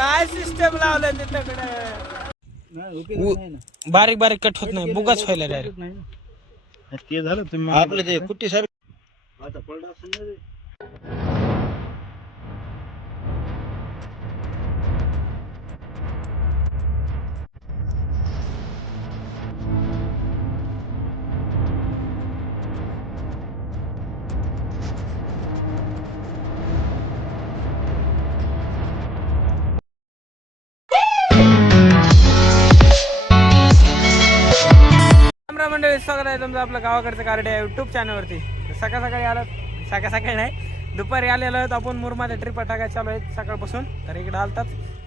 काय सिस्टम लावलं बारीक बारीक कट होत नाही. बुगाच व्हायला डायरेक्ट ते झालं तुम्ही आपलं ते कुट्टी साहेब आता पडला मंडळी स्वागत आहे तुमचं आपलं गावाकडचं कार्डे आहे युट्यूब चॅनलवरती सकाळ सकाळी आलं सकाळ सकाळी नाही दुपारी आलेलो आहेत आपण मुरमाच्या ट्रिपा टाकायला चालू आहेत सकाळपासून. तर इकडे आलतात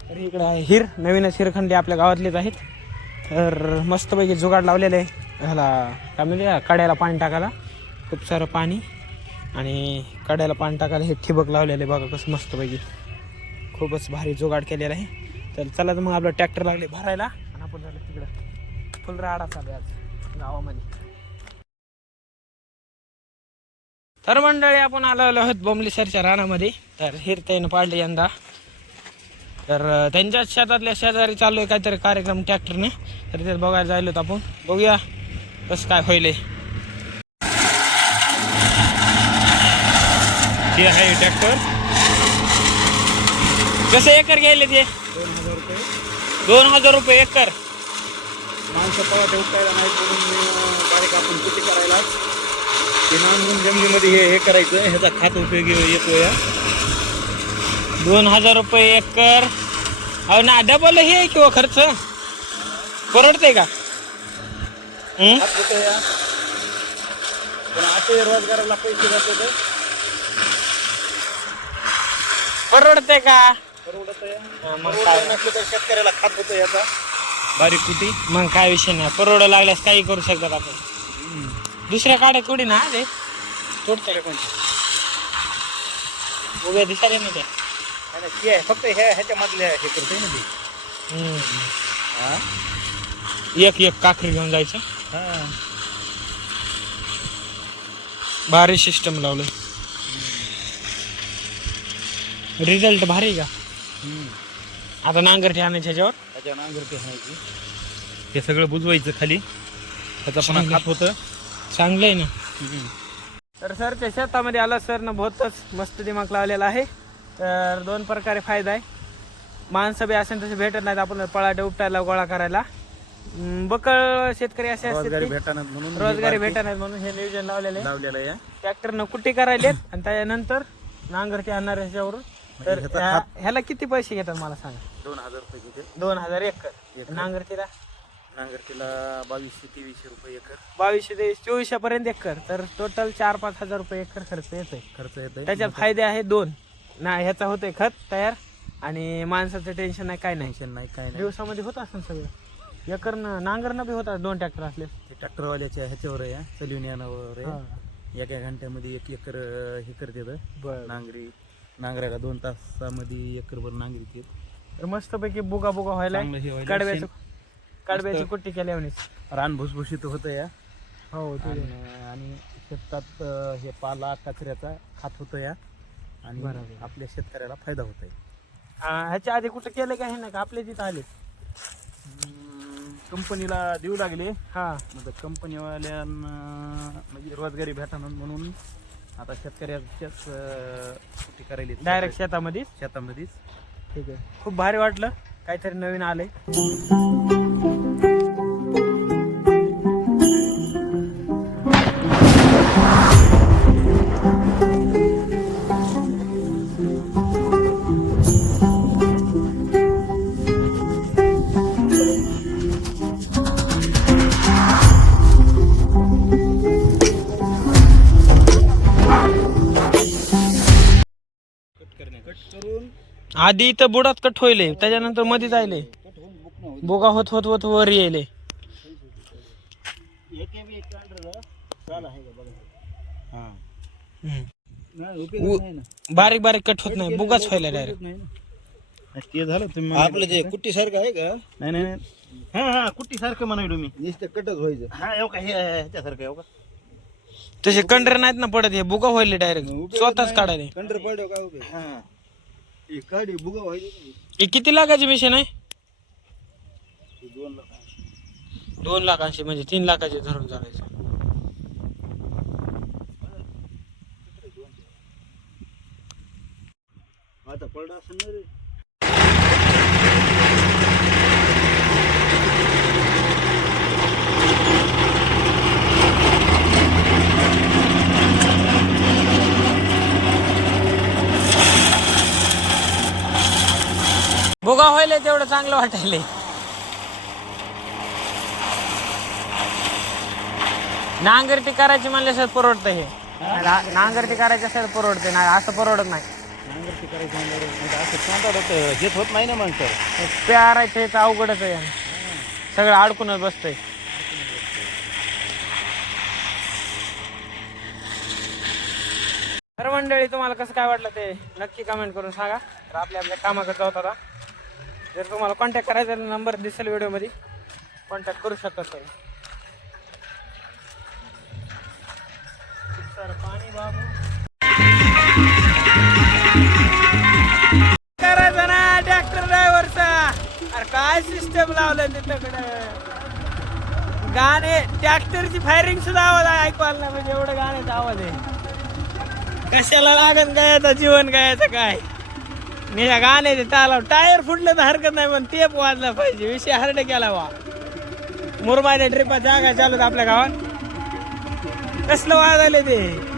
तर इकडं आहे हिर नवीनच हिरखंडी आपल्या गावातलेच आहेत. तर मस्तपैकी जुगाड लावलेलं आहे. ह्याला काय म्हणजे कड्याला पाणी टाकायला खूप सारं पाणी. आणि कड्याला पाणी टाकायला हे ठिबक लावलेलं आहे बघा कसं मस्तपैकी. खूपच भारी जुगाड केलेला आहे. तर चला तर मग आपलं ट्रॅक्टर लागले भरायला. आणि आपण झालं तिकडं. फुल राडा चालू आहे आज. गावामध्ये. तर मंडळी आपण आलो आलो आहोत बोंबलीसरच्या रानामध्ये. तर हिरताईनं पाडले यंदा. तर त्यांच्याच शेतातल्या शेजारी चालू आहे काहीतरी कार्यक्रम ट्रॅक्टरने. तर ते बघायला जायलो आपण. बघूया कसं काय होईल हे आहे ट्रॅक्टर. कसं एकर घ्यायले ते? दोन हजार रुपये. दोन हजार रुपये एकर. माणसं पवा ते उठायला नाही म्हणून डायरेक्ट आपण कुठे करायला? ते नांगरून जमिनीमध्ये हे हे करायचं ह्याचा खात उपयोगी येतो या दोन हजार रुपये एकर. अहो ना डबल हे किंवा खर्च? परवडते का? हं? होतं या पण असे रोजगाराला पैसे जाते ते. परवडते का? परवडत या हा, मग काय? परवडत नसलं तर शेतकऱ्याला खात होतं याचा. बारीक कुटी मग काय विषय नाही. परवड लागल्यास काही करू शकतात आपण. दुसऱ्या काड्यात कुठे ना रे तोडतं पण उभ्या दिसायला नाही त्या आणि ते आहे, फक्त ह्या ह्याच्यामधल्या हे करते ना ते. हा एक एक काकरी घेऊन जायचं. हा. भारी सिस्टम लावलं रिझल्ट भारी का? आता नांगरठी आणायच्या ह्याच्यावर. त्याच्या हाणायची हे सगळं बुजवायचं खाली. त्याचा पण. खात होतं. चांगलं आहे ना. तर सरच्या शेतामध्ये आला सरनं बहुतच मस्त दिमाग लावलेला आहे. तर दोन प्रकारे फायदा आहे. माणसं बी असेल तसे भेटत नाहीत आपण पळाटे उपटायला गोळा करायला. बकळ शेतकरी असे रोजगारी भेटानात म्हणून की रोजगारी नाहीत म्हणून हे नियोजन लावलेलं आहे. लावलेलं आहे. ट्रॅक्टरनं कुट्टी करायलेत आणि त्याच्यानंतर नांगरती आणणार ह्याच्यावरून. तर ह्याला किती पैसे घेतात मला सांगा. दोन हजार रुपये घेते. दोन हजार एकर. एकर. नांगरतीला? नांगरतीला बावीसशे तेवीसशे रुपये एकर. बावीसशे ते चोवीसशे पर्यंत एकर. तर टोटल चार पाच हजार रुपये एकर खर्च येतोय. खर्च येतोय. त्याच्यात फायदे आहे दोन. ना ह्याचा होतोय खत तयार आणि माणसाचं टेन्शन नाही काय नाही. टेन्शन नाही काय नाही. दिवसामध्ये होत असं सगळं. एकरनं नांगरनं बी होतात दोन ट्रॅक्टर असले. ते ट्रॅक्टरवाल्याच्या ह्याच्यावर आहे चलिवून यानावर आहे. एका घंट्यामध्ये एक एकर अं, हे करते बर. नांगरी नांगरायला दोन तासामध्ये एकरभर नांगरी ते तर मस्तपैकी बुगा बुगा व्हायला चांगलं हे व्हायला. मस्त. कुट्टी केल्यावर रान भुसभुशीत होतं या. हो ते आणि आणि शेतात अं, हे पाला कचऱ्याचा खात होतं या. आणि बरोबर. आपल्या शेतकऱ्याला फायदा होत आहे ह्याच्या आधी कुठं केलं का हे ना का? आपल्या तिथं आले. कंपनीला देऊ लागले. हा. मग कंपनीवाल्यांना म्हणजे रोजगारी भेटानं म्हणून आता शेतकऱ्याच्याच अं, शेती करायली डायरेक्ट शेतामध्ये शेतामध्येच. ठीक आहे. खूप भारी वाटलं. काहीतरी नवीन आलंय. करून आधी इथं बुडात कट होईल त्याच्यानंतरमध्ये जायले. बोगा होत होत होत वर येईल. हा बारीक बारीक कट होत नाही बुगाच व्हायला डायरेक्ट ते झालं तुम्ही आपलं ते कुट्टी सारखं आहे का? नाही नाही नाही. हा हा कुट्टी सारखं म्हणालो मी नुसतं कटच व्हायचं. हा येऊ का? हे ह्याच्यासारखं येऊ का? तसे कंडर नाहीत ना पडत हे बुगा व्हायले डायरेक्ट स्वतःच काढायले. कंटर पडलो का हा हे बुगा व्हायची. हे किती लाखाची मिशन आहे? दोन लाख. दोन लाखांची म्हणजे तीन लाखाचे धरून चालायचं आता पडला असेल ना रे बोगा व्हायला तेवढं चांगलं वाटायलंय नांगरटी करायची म्हणल्यास परवडतं हे. ना- नांगरटी करायची असेल परवडते ना असं परवडत नाही. नांगरती करायचं म्हणजे असं होतं होत नाही ना मग तर प्यारायचं हे तर अवघडच आहे. सगळं अडकूनच बसतंय. तर मंडळी तुम्हाला कसं काय वाटलं ते नक्की कमेंट करून सांगा. तर आपल्या आपल्या कामाकडे आता जर तुम्हाला कॉन्टॅक्ट करायचा नंबर दिसेल व्हिडिओमध्ये कॉन्टॅक्ट करू शकता तुम्ही. सर पाणी बाबू. करायचं ना ट्रॅक्टर ड्रायव्हरचा अरे काय सिस्टम लावलं तिथं गाणे ट्रॅक्टरची फायरिंग सुद्धा आवाज आहे ऐकू आला म्हणजे एवढं गाण्याचा आवाज आहे. कशाला लागन काय आता जीवन गायचं काय? मी ह्या गाण्याचे तालाव टायर फुटलं तर हरकत नाही पण तेप वाजला पाहिजे. विषय हरड केला वा मुरबाच्या ट्रिपा जागा चालू आपल्या गावात. कसलं वाजले ते?